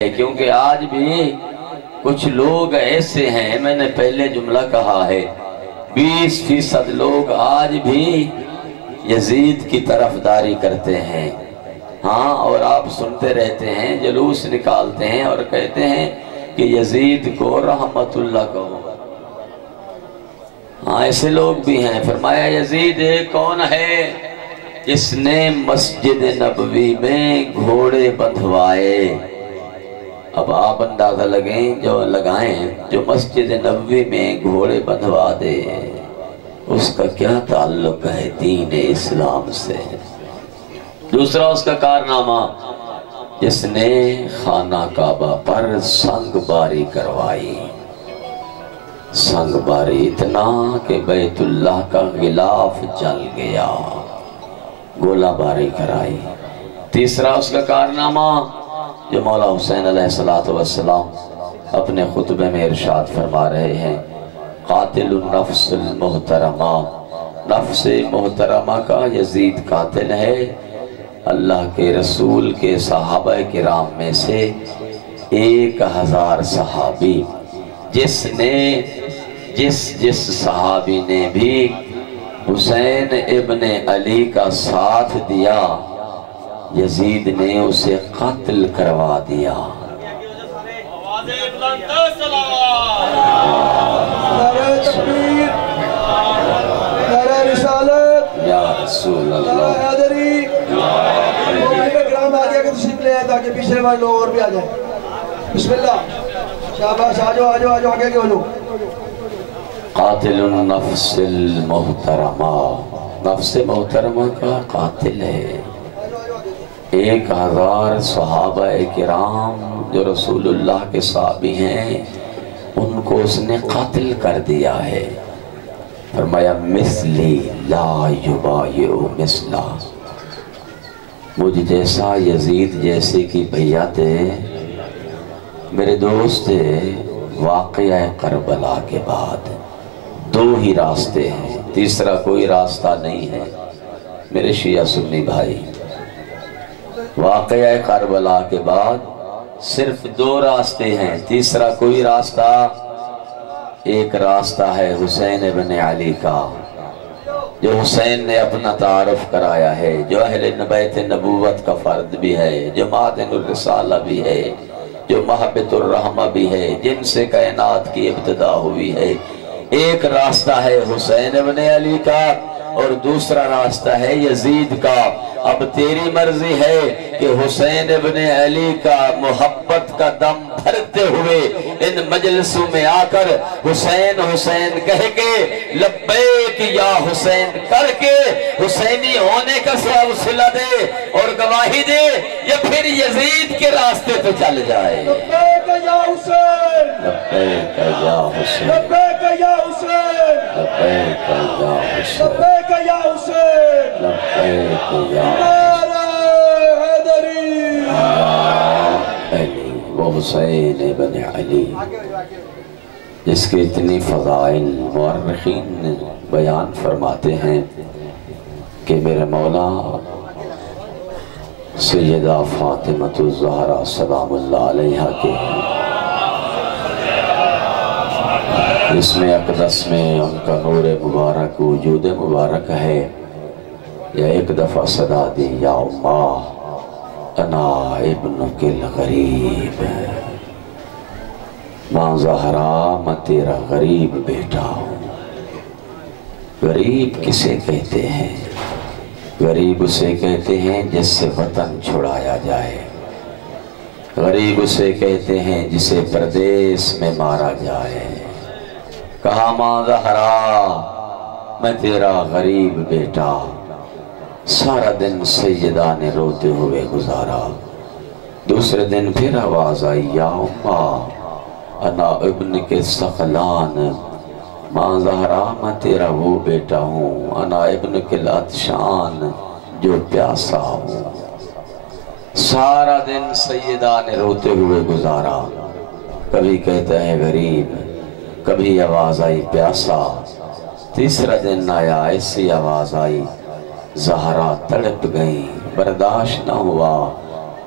کیونکہ آج بھی کچھ لوگ ایسے ہیں، میں نے پہلے جملہ کہا ہے 20% لوگ آج بھی یزید کی طرفداری کرتے ہیں۔ ہاں، اور آپ سنتے رہتے ہیں، جلوس نکالتے ہیں اور کہتے ہیں کہ یزید کو رحمت اللہ کہو۔ ہاں، ایسے لوگ بھی ہیں۔ فرمایا یزید کون ہے جس نے مسجد نبوی میں گھوڑے بندھوائے؟ اب آپ اندازہ لگائیں جو مسجد نبوی میں گھوڑے بندھوا دے، اس کا کیا تعلق ہے دین اسلام سے؟ دوسرا اس کا کارنامہ، جس نے خانہ کعبہ پر سنگ باری کروائی، سنگ باری اتنا کہ بیت اللہ کا غلاف جل گیا، گولہ باری کرائی۔ تیسرا اس کا کارنامہ جو مولا حسین علیہ السلام اپنے خطبے میں ارشاد فرما رہے ہیں، قاتل النفس المحترمہ، نفس محترمہ کا یزید قاتل ہے۔ اللہ کے رسول کے صحابہ کرام میں سے 1000 صحابی، جس صحابی نے بھی حسین ابن علی کا ساتھ دیا، یزید نے اسے قتل کروا دیا۔ نعرہ رسالت یا رسول اللہ، حیدری گرام آگے کے تشریف لے آئے تاکہ پیچھے والے لوگ اور بھی آ جائیں۔ بسم اللہ، شاباش، آجو آجو آجو آگے کے ہو۔ قاتل النفس المحترمہ، نفس محترمہ کا قاتل ہے۔ 1000 صحابہ کرام جو رسول اللہ کے صحابی ہیں، ان کو اس نے قتل کر دیا ہے۔ فرمایا مثلی لا یبایع مثلا، مجھ جیسا یزید جیسے کی بیعت میرے دوست واقعہ کربلا کے بعد 2 ہی راستے ہیں، تیسرا کوئی راستہ نہیں ہے میرے شیعہ سنی بھائی۔ واقعہ کربلا کے بعد صرف 2 راستے ہیں، تیسرا کوئی راستہ۔ ایک راستہ ہے حسین ابن علی کا، جو حسین نے اپنا تعارف کرایا ہے، جو اہل بیت نبوت کا فرد بھی ہے، جو معدن الرسالہ بھی ہے، جو محبت الرحمہ بھی ہے، جن سے کائنات کی ابتدا ہوئی ہے۔ ایک راستہ ہے حسین ابن علی کا اور دوسرا راستہ ہے یزید کا۔ اب تیری مرضی ہے کہ حسین ابن علی کا محبت کا دم بھرتے ہوئے ان مجلسوں میں آ کر حسین حسین کہہ کے، لبیک یا حسین کر کے حسینی ہونے کا صلہ دے اور گواہی دے، یا پھر یزید کے راستے پہ چل جائے۔ لبیک یا حسین، لبیک یا حسین، لبیک یا حسین، لبیک یا حسین، لبیک یا حسین، لبیک یا نعرہ حیدری۔ علی و حسین ابن علی، جس کے اتنی فضائل مورخین بیان فرماتے ہیں کہ میرے مولا سیدہ فاطمۃ الزہرا سلام اللہ علیہا کے اس میں اقدس میں ان کا نور مبارک وجود مبارک ہے۔ یا ایک دفعہ صدا دی، یا اماں انا ابنک الغریب، ماں زہرا میں تیرا غریب بیٹا ہوں۔ غریب کسے کہتے ہیں؟ غریب اسے کہتے ہیں جس سے وطن چھڑایا جائے، غریب اسے کہتے ہیں جسے پردیس میں مارا جائے۔ کہا ماں زہرا میں تیرا غریب بیٹا، سارا دن سیدہ نے روتے ہوئے گزارا۔ دوسرے دن پھر آواز آئی، یا اماں انا ابن کے ثقلان، ماں زہرا میں تیرا وہ بیٹا ہوں، انا ابن کے العطشان، جو پیاسا ہوں۔ سارا دن سیدہ نے روتے ہوئے گزارا، کبھی کہتا ہے غریب، کبھی آواز آئی پیاسا۔ تیسرا دن آیا، ایسی آواز آئی، زہرا تڑپ گئی، برداشت نہ ہوا،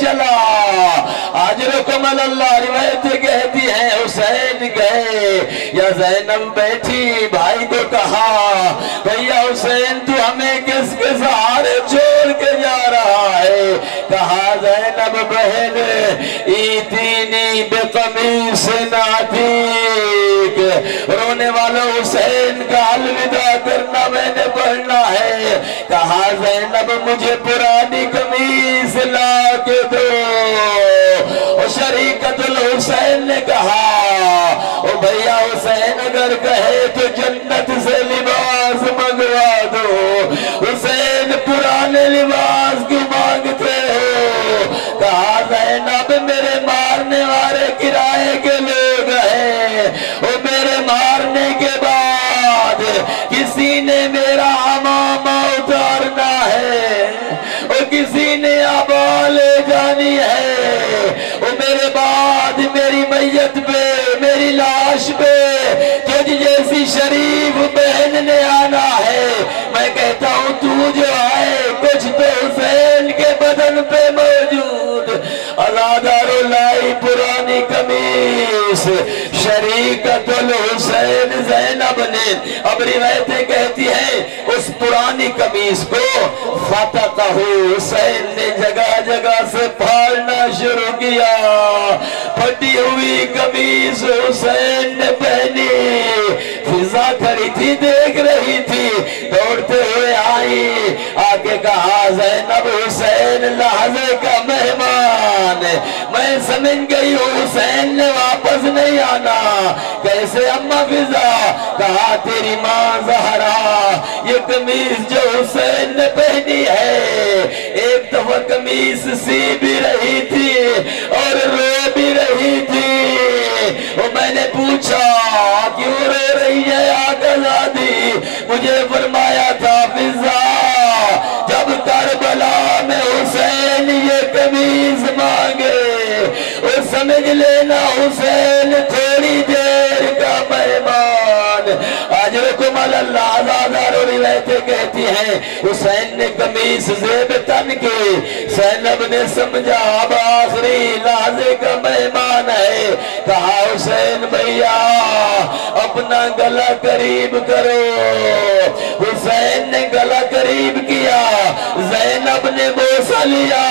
چلا آج رکم اللہ روایت کہتی ہیں حسین گئے یا زینب بیٹھی بھائی کو کہا بھیا حسین تو ہمیں کس کے سہارے چھوڑ کے جا رہا ہے کہا زینب بہن ایتینی بقمیص عتیق رونے والا حسین کا الوداع کرنا میں نے پڑھنا ہے کہا زینب مجھے پرانی قمیص لا کے دو شریکت الحسین نے کہا او بھیا حسین اگر کہے تو جنت سے لباس منگوا دو حسین پرانے لباس کی مانگتے ہو کہا زینب میرے مارنے والے کرائے کے لوگ ہیں اور میرے مارنے کے بعد کسی نے میرا عمامہ اتارنا ہے اور کسی نے عبا لے جانی ہے اور میرے بعد میری میت پہ میری لاش پہ تجھ جیسی شریف بہن نے آنا ہے میں کہتا ہوں تو جو آئے کچھ تو حسین کے بدن پہ موجود ازادار لائی پرانی قمیص شریکت الحسین زینب نے اب روایتیں کہتی ہیں اس پرانی قمیص کو فتح حسین نے جگہ جگہ سے پھاڑنا شروع کیا پھٹی ہوئی قمیص حسین نے پہنی فضا کھڑی تھی دیکھ رہی تھی دوڑتے ہوئے آئی آگے کہا زینب حسین لحظے کا مہمان میں سمجھ گئی ہوں حسین نے واپس نہیں آنا کیسے اماں فضا کہا تیری ماں زہرا یہ قمیص جو حسین نے پہنی ہے ایک دفعہ قمیص سی بھی رہی تھی اور رو بھی رہی تھی اور میں نے پوچھا کیوں رو رہی ہے آقا زادی مجھے فرمایا تھا فضا جب کربلا میں حسین یہ قمیص مانگے اور سمجھ لینا حسین تھوڑی دیر کا مہمان آج رکم اللہ آزادار اور روایتیں کہتی ہیں حسین نے قمیص زیب تن کی زینب نے سمجھا اب آخری لحظے کا مہمان ہے کہا حسین بھیا اپنا گلا قریب کرو حسین نے گلا قریب کیا زینب نے بوسہ لیا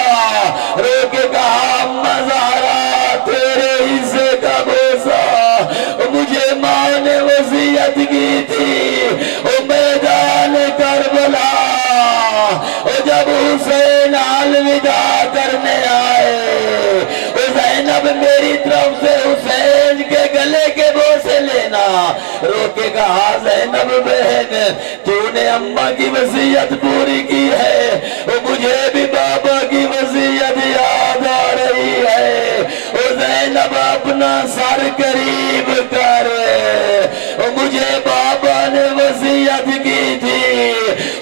رو کے کہا اماں زہرا تیرے حصے کا بوسہ مجھے ماں نے وصیت کی تھی او میدان کربلا او جب حسین الوداع کرنے آئے او زینب میری طرف سے حسین کے گلے کے بوسے لینا رو کے کہا زینب بہن تو نے اماں کی وصیت پوری کی ہے او مجھے بھی بابا کی وصیت یاد آ رہی ہے او زینب اپنا سر قریب کر او مجھے بابا نے وصیت کی تھی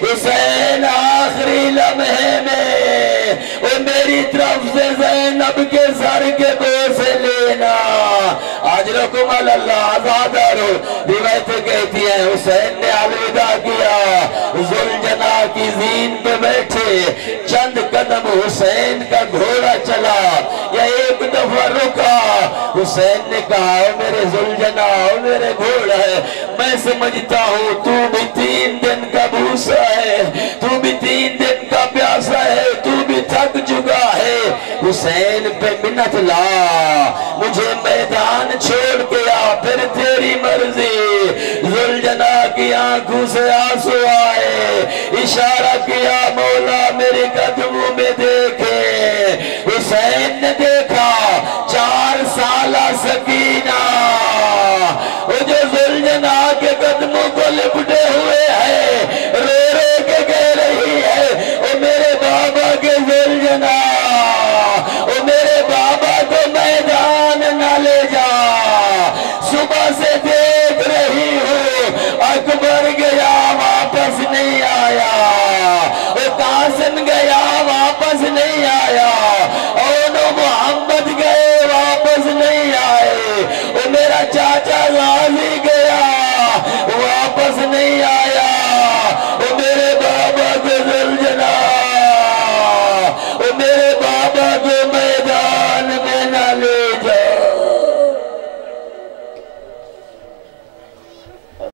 حسین آخری لمحے میں او میری طرف سے زینب کے سر کے بوسے لینا آج رکم اللہ آزادارو روایتیں کہتی ہیں حسین نے الوداع کیا ذوالجنا کی زین پہ بیٹھے چند قدم حسین کا گھوڑا چلا یا ایک دفعہ رکا حسین نے کہا اے میرے ذوالجنا اے میرے گھوڑا ہے میں سمجھتا ہوں تو بھی 3 دن کا بھوسا ہے تو بھی 3 دن کا پیاسا ہے تو بھی تھک چکا ہے حسین پہ منت لا مجھے میدان چھوڑ کے آ پھر تیری مرضی ذوالجنا کی آنکھوں سے آنسو آئے اشارہ کیا مولا میرے قدموں میں دیکھے